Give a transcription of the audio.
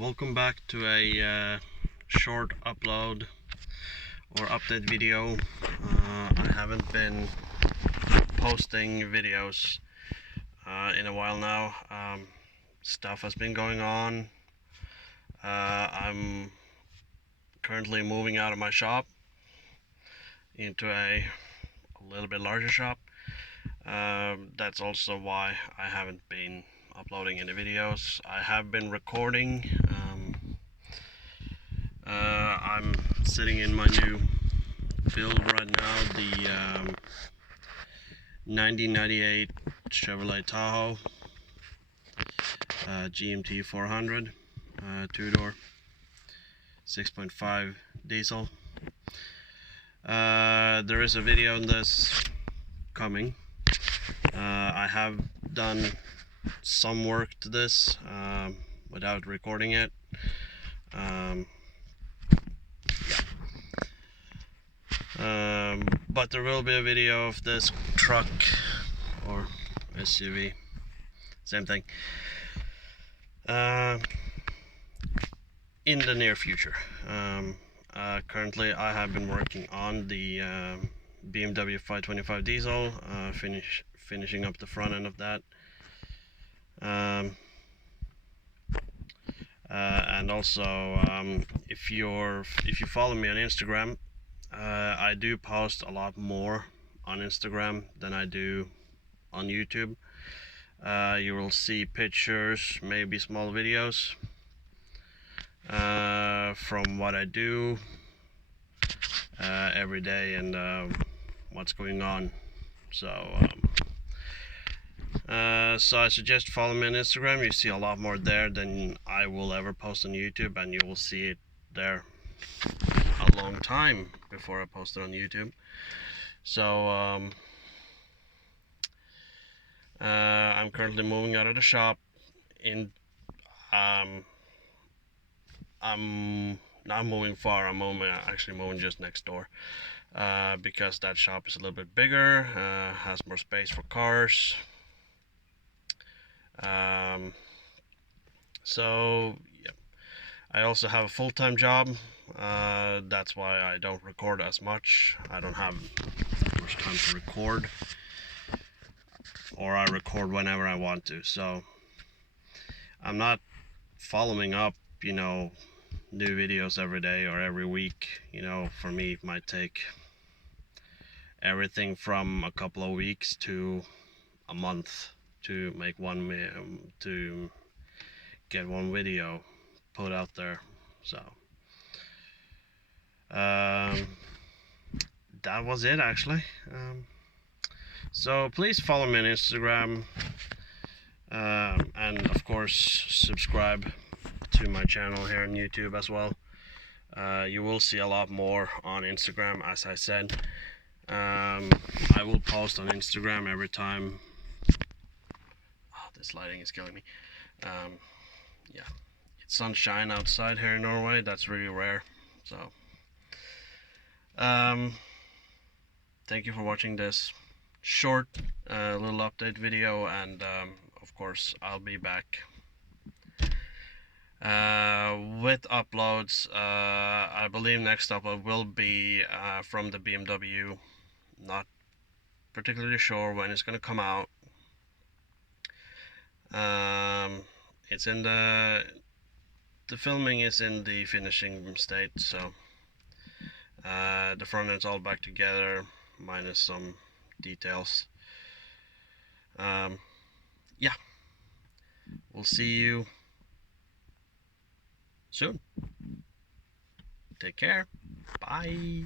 Welcome back to a short upload or update video. I haven't been posting videos in a while now. Stuff has been going on. I'm currently moving out of my shop into a little bit larger shop. That's also why I haven't been uploading any videos. I have been recording. I'm sitting in my new build right now, the 1998 Chevrolet Tahoe GMT 400 two-door 6.5 diesel. There is a video on this coming. I have done some work to this without recording it. But there will be a video of this truck or SUV, same thing, in the near future. Currently I have been working on the BMW 525 diesel, finishing up the front end of that. And also, if you follow me on Instagram, I do post a lot more on Instagram than I do on YouTube. You will see pictures, maybe small videos from what I do every day and what's going on. So I suggest follow me on Instagram. You see a lot more there than I will ever post on YouTube, and you will see it there a long time before I post it on YouTube. So I'm currently moving out of the shop. I'm not moving far. I'm actually moving just next door, because that shop is a little bit bigger, has more space for cars. So yeah, I also have a full-time job. That's why I don't record as much. I don't have much time to record, or I record whenever I want to. So I'm not following up, new videos every day or every week. For me it might take everything from a couple of weeks to a month to make to get one video put out there. So that was it actually. So please follow me on Instagram, and of course subscribe to my channel here on YouTube as well. You will see a lot more on Instagram, as I said. I will post on Instagram every time. Oh, this lighting is killing me. Yeah, it's sunshine outside here in Norway. That's really rare. So thank you for watching this short little update video, and of course I'll be back with uploads. I believe next upload will be from the BMW. Not particularly sure when it's gonna come out. It's in the filming is in the finishing state, so the front end's all back together minus some details. Yeah, we'll see you soon. Take care. Bye.